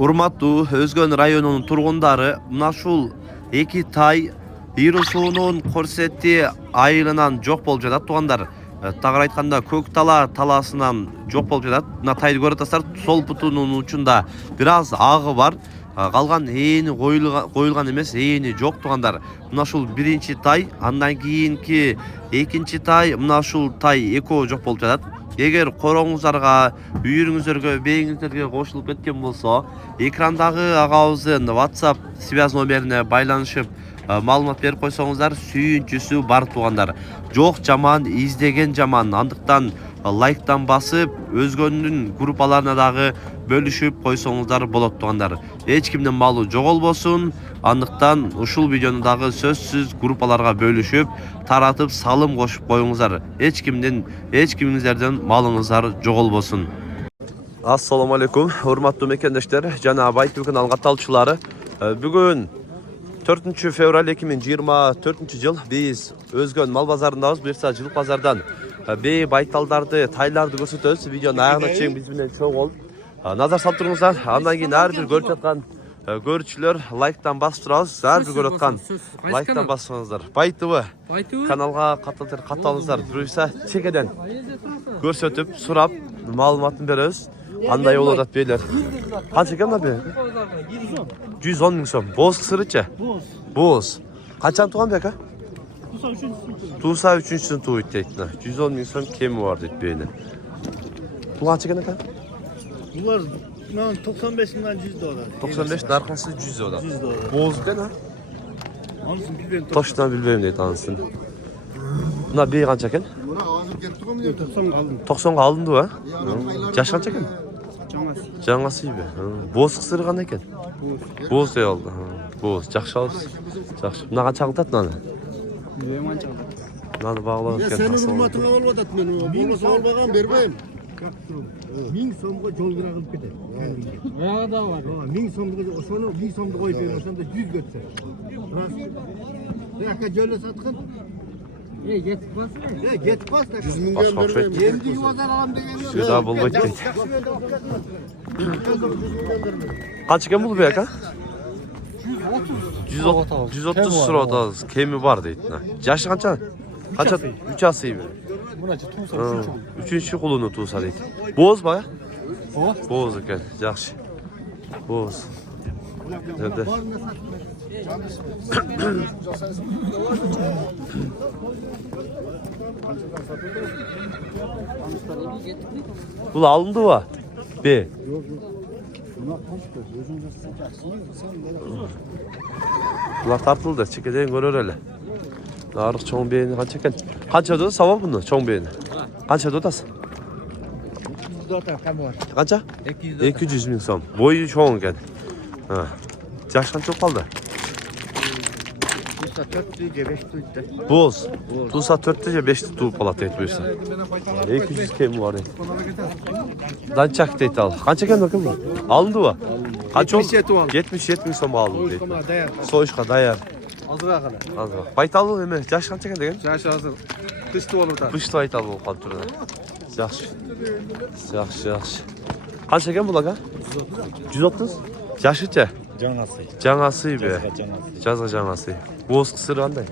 Урматтуу Өзгөн районунун тургундары, мына ушул 2 тай вирусунун корсети айылынан жок болуп жатат туугандар. Тагыраак айтканда көк тала таласынан жок болуп жатат. Мына тайды көрүп атасыздар, сол бутунун учунда бир аз агы бар. Калган эни коюлган эмес, эни жок туугандар. Мына ушул биринчи тай, андан кийинки экинчи тай, мына ушул тай экөө жок болуп жатат. Эгер короңуздарга, үйүрүңүздөргө, бейиңиздерге кошулуп кеткен болсо, экрандагы агабыздын WhatsApp связь номерине байланышып маалымат берип койсоңуздар сүйүнчүсү бар туугандар. Жок жаман, издеген жаман. Андыктан лайктан басып, өзгөнүн группаларына дагы бөлүшүп койсоңуздар болот туугандар. Эч кимдин малы жоголбосун. Андыктан ушул видеону дагы сөзсүз группаларга бөлүшүп, таратып салым кошуп коюңуздар. Эч кимиңиздерден малыңыздар жоголбосун. Ассаламу алейкум, урматтуу мекендештер жана Байтүбү каналынын катталуучулары. Бүгүн 4 февраль 2024 жыл биз Өзгөн мал базарындабыз. Буюрса жылык базардан бей байталдарды, тайларды көрсөтөбүз. Видеонун аягына чейин биз менен чогуу болуп назар салып туруңуздар. Андан кийин ар бир көрүп жаткан көрүүчүлөр лайктан басып турабыз. Ар бир көрүп аткан лайктан басыңыздар. Байтүбү каналга катталыңыздар. Буюрса чекеден көрсөтүп, сурап маалыматын беребиз. Андай болуп атат бейлер. Канча экен мына бе? 110 миң сом. Боз кысырычы? Боз. Качан туган бек, а? Туса 3-сынып туйт дейт. 110 миң сом кеми бар дейт бейли. Бул канча экен? Булар 95 мыңдан 100 доллар. 95 наркасы 100 доллар. 100 доллар. Боз экен, а? Анысын билбейм. Точно билбейм дейт анысын. Мына бей канча экен? Мына азыр келип турган мен 90 калдым. 90га алынды ба? Жаш канча экен? Жаңасы. Жаңасы бе? Боз кысыры кандай экен? Боз деп алды. Боз, жакшы алабыз. Жакшы. Мына канча алынат мынаны? Билбейм канча. Мынаны баглап экен. Сенин урматыңа болуп атат мен. Болбосо албаган бербейм. 1000 сомго жол кира кылып кетет. Ага да бар. 1000 сомго ошону 1000 сомду коюп берип ошондо 100 кетсе. Раз. Яка жөлө саткан. Кетип калсın. Кетип калсın. 100 миңден бербейм. Эмди базар алам деген. Сюда болбойт дейт. Канча экен бул бек, а? 130 сурап атабыз. Кеми бар дейт. Жашы канча? Канча? 3 асый бе. Мыначы туса 3-чү кулуну туса дейт. Боз ба? О? Боз экен. Жакшы. Боз. Nerede? Bul alındı va? Be. Bular tartıldı. Çekeden görür öyle. Narık çoğun beğeni kaç çeken. Kaç adı sabah bunu çoğun beğeni. Kaç adı otasın? Kaça? 200 ming so'm. Boyu çoğun ekan. Ha. Yaşdan çok kaldı. Tusa 4'tü 5 tuydu. Boz. Tusa 4'tü 5'ti tuğup kalat et buyursa. 200 kemi var. Dançak deyt al. Kança eken bakın bu? Alındı mı? Kaç oldu? 77 ming so'm alındı deyt. Soyuşka dayar. Azıra kana. Azıra. Baytalı eme. Yaş kança eken degen? Yaş hazır. Kıştı olup da. Kıştı baytalı olup kalıp durdu. Yaxşı. Yaxşı. Kança eken bu laka? 130. Yaşıca? Жаңасы. Жаңасы be. Жазга жаңасы. Боз кысыры кандай?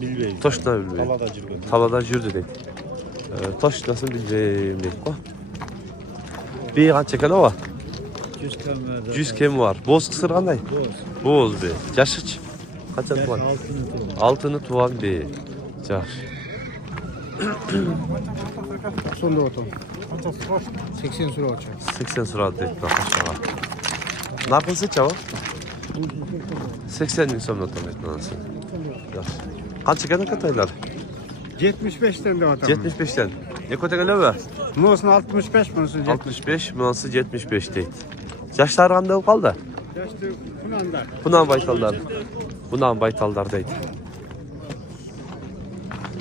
Билбейм. Точно билбейм. Талада жүргөн. Талада жүрдү дейт. Точносын билбейм дейт го. Бей канча экен оба? 100 км. 100 кеми бар. Боз кысыры кандай? Боз бе. Жашычы? Качан туган? Алтыны туган бе. Жакшы. Сонда отом. 80 сурап отчу. 80 сурады дейт бакашага. Наркысы чаба? 80 миң сомдон отом дейт анасы. Жакшы. Канча экен катайлар? 75'ten de atam. 75'ten. Ne kadar eleme? Musun 65 musun? 65, mınası 75 deyit. Yaşlar kanda o kaldı? Yaşlı Funanda. Bunan baytallar. Bunan baytallar deyit.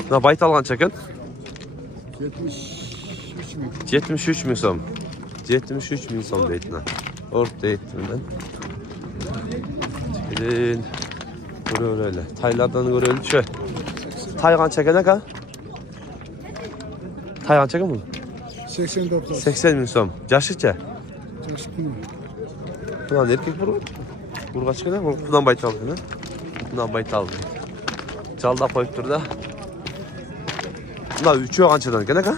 Buna baytal kança eken? 73 ming so'm. 73 ming so'm deyit. Ort deyit bundan. Çekelim. Görüyor öyle. Taylardan görüyor şu. Tay kança eken aka? Tay kança eken bu? 89. 80 ming so'm. Yaşıca? Bundan erkek burgaç gene. Bundan baytal gene. Bundan baytal. Çalda koyup dur da. Bunlar üçü kançadan gene ka?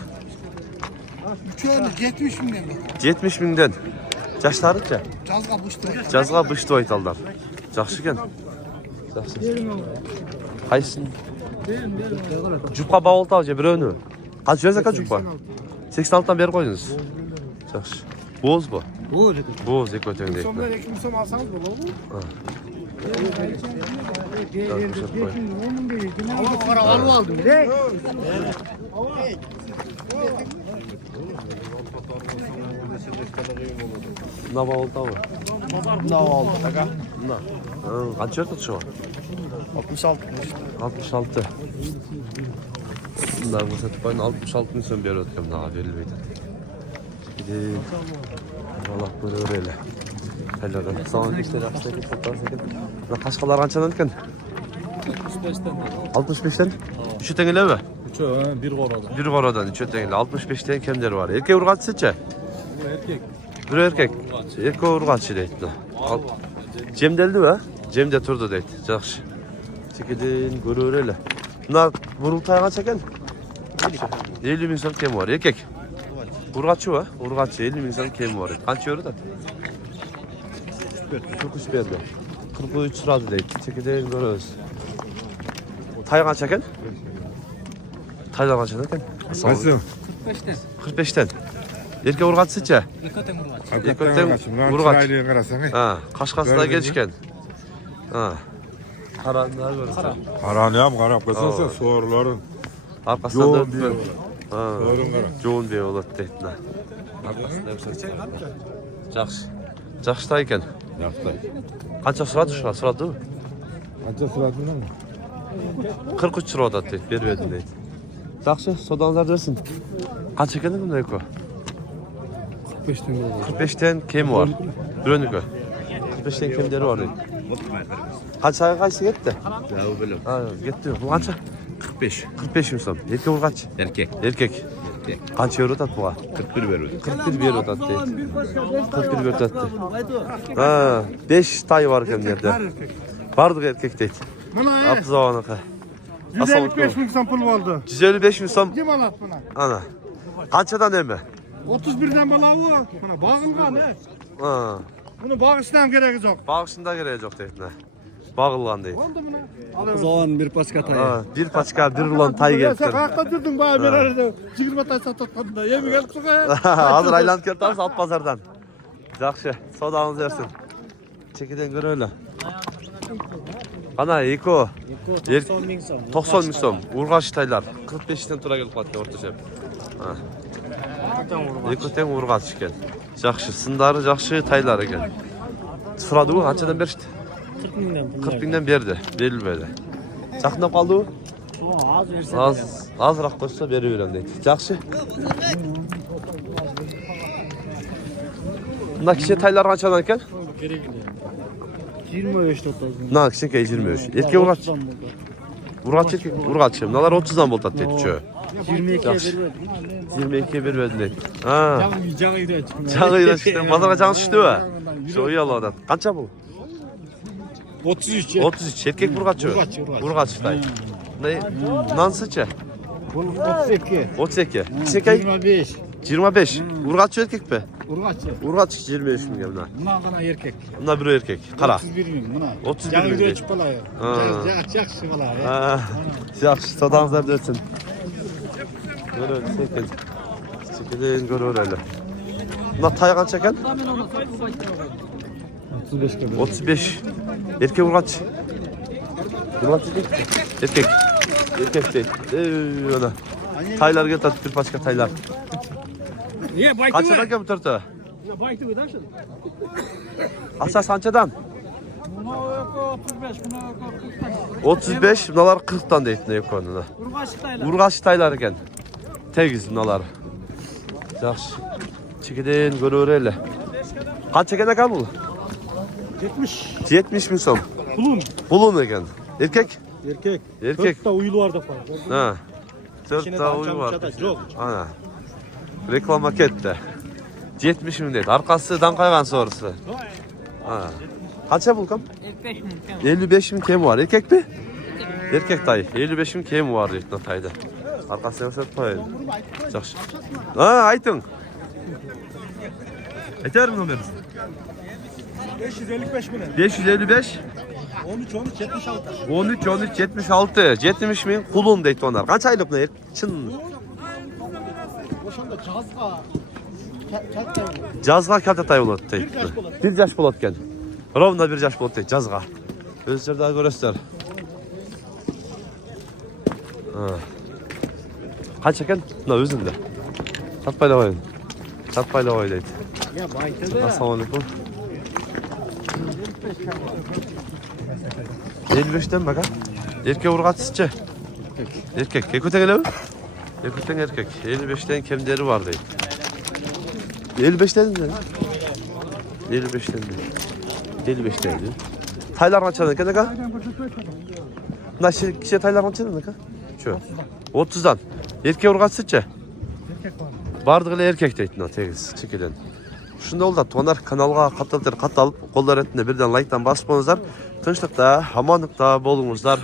Üçöğünü 70 mindən beri. 70 mindən. Yaşlarıca? Жазға бұшты. Жазға бышты айталдар. Жақсы екен. Жақсы. Қайсың? Жұпқа бағылты ал же біреуіні. Қанша жаз ака жұпқа? 86-тан бері қойдыңыз. Жақсы. Боз ба? Боз. Боз екі өтең дейді. Сомдар 2 сом алсаңыз болады ма? Қара алып алдым. Мына бағылты ау? Мына алды. Аға. Мына. Қанша өрті тұшы ба? 66. 66. Мына көрсетіп қойын 66 мың сом беріп өткен мынаға берілмейді. Балақ көрі өрелі. Қайлардан. Саған кештер ақсы екен, саттағысы екен. Мына қашқалар қаншадан екен? 65-тен? Үші теңелі бі? Bir qorada. Bir qoradan 3 tengeli 65'ten kemleri var. Erkek urgaç seçe? Erkek. Bir erkek. Erkek urgaç deydi. Cem deldi mi? Cem de turdu deydi. Жақсы. Çekidin görür öyle. Bunlar vurultayga çeken? 50 bin son kem var. Erkek. Urgaçı var. Urgaçı 50 bin son kem var. Kaç euro da? 43 verdi. 43 sıradı deydi. Çekidin görürüz. Tayga çeken? Taylar kaçan ekan? Qaysi? 45'ten. Erkek urgaç seçe? Hakikaten urgaç. Chiroyli qarasang. Ha, Qashqasida kelishgan. Ha. Qaranlar ko'rsa. Qarani ham qarab qo'ysan sen so'rlaring. Orqasidan Yo'l deb. diyor. Ha. So'ring qara. Jo'n deb oladi deydi. Yaxshi. Yaxshi ekan. Yaxshi. Qancha so'radi shu? So'radi-ku. Qancha so'rading? 43 so'radi deydi. Bermadim deydi. Yaxshi, sodanlar dersin. Qancha ekan bunday ku? 45'ten kim var? Bironiki. 45'ten kimleri var deydi. Qancha qaysi ketdi? Ha, ketdi. Bu qancha? 45. 45 so'm. Erkek urgaç. Erkek. Erkek. Qancha euro tatdi buğa? 41 berdi. 41 berib o'tadi deydi. 41 berib o'tadi. Ha, 5 tay var ekan yerda. Bardiq erkek deydi. Buna Abzavanaqa. 155 ming so'm pul oldu. 155 ming so'm. Kim alat buna? Ana. Qanchadan emi? 31'den bala bu. Buna bağılgan he. Ha. Bunu bağışlam gerek yok. Bağışında gereği yok deydi. Bağılgan deydi. Oldu buna. Zaman bir paçka tay. Ha, bir paçka bir ulan tay Sen geldi. kalkta durdun bana bir arada 20 tay satatqanda. Yemi gelip çıkıyor. Hazır aylanıp ketamiz alt pazardan. Yaxşı. Sodağınız versin. Çekiden göre öyle. Ana Eko. 90 ming so'm. Urgaç taylar. 45'ten tura gelip qatdi o'rtacha. Ha. Eko teng urgaç ekan. Yaxşı, sındары yaxşı taylar ekan. So'radi u qanchadan berishdi? 40 mingdan berdi. Berilmedi. Chaqnab qoldi u? Azroq qo'shsa beraverem deydi. Yaxshi. Bunda kishi taylar qanchadan ekan? 25 topladım. Na, kichikay 23. Erkek urgaç. Urgaç erkek, urgaç. Bunalar 30dan bo'ladi deydi chu. 22'ye Yaxshi. bir 22'ye bir verdi deydi. Ha. Canı yürüyor. Chang'ida chiqdi. Bozorga chang tushdi-ku. Shu uyaloqdan. Qancha bu? 33. 33. Erkek urgaç. Urgaç tay. Nansicha? 32. 32. Kichikay 25. 25. Urgaç erkek mi? Urgaçı. Urgaç 25 ming buna. Buna kana erkek. Bunda bir erkek. Qara. 31 bin buna. 31 Canı bin yürüyor deydi. çıpalaya. Ha. Yaxşı bala ya. Ha. Yaxşı, sodağınızlar dörtsün. Görün, sekin. Sekidin görür öyle. Buna tay qancha ekan? 35 gibi. 35. Erkek urgaç. Urgaç erkek. Erkek değil. Ana. Taylar getadi, bir paçka taylar. Niye baytı Qanchadan ekan bu to'rtta? Ya baytı mı daşın? Asas qanchadan? Buna 35, buna 45. 35, bunalar 40dan deydi ne ekonuna. Urgaçtaylar. Urgaç taylar ekan. Tegiz bunalar. Yaxşı. Çekidin görür öyle. Qancha ekan aka bu? 70. 70 ming so'm. Kulun. Bulun ekan. Erkek? Erkek. Erkek. 4 uyulu var da falan. Ha. 4 ta uy var. Yok. Ana. Reklama ketdi. 70 ming deydi. Arkası dan qaygan so'risi. Ha. Kaça bulkam? 55 mi? 55 bin kemi var. Erkek mi? Erkek dayı. 55 bin kemi var deyip Natay'da. Arkasına söp koyayım. Жақсы. Ha, aytın. Yeter mi numarası? 555 mi? 555 13 76 70 bin kulun deydi onlar. Kaç aylık ne? Çın. Oşanda cazga. Cazga kaç ay olur deydi. Bir yaş bulat ekan. Ровно bir yaş bulat deydi cazga. Özler daha görürsüler. Kaç ekan? Buna özünde. Satpayla koyun. Satpayla koy deydi. Ya baytı Assalamu alaikum. 55'ten bak ha. Erkek urgat sizce? Erkek. Ekute gele mi? Ekuten erkek. 55'ten kemderi var deydi. 55'ten mi? 55'ten mi? 55'ten mi? Taylar kaçan ne kadar? Nasıl kişi taylar kaçan ne kadar? Şu. 30'dan. Erkek urgat sizce? Бардығы еркек дейтін тегіз чекеден. Шында ол да туғандар каналға қаталып қолдар ретінде бірден лайктан басып болыңыздар. Тыныштықта, амандықта болыңыздар.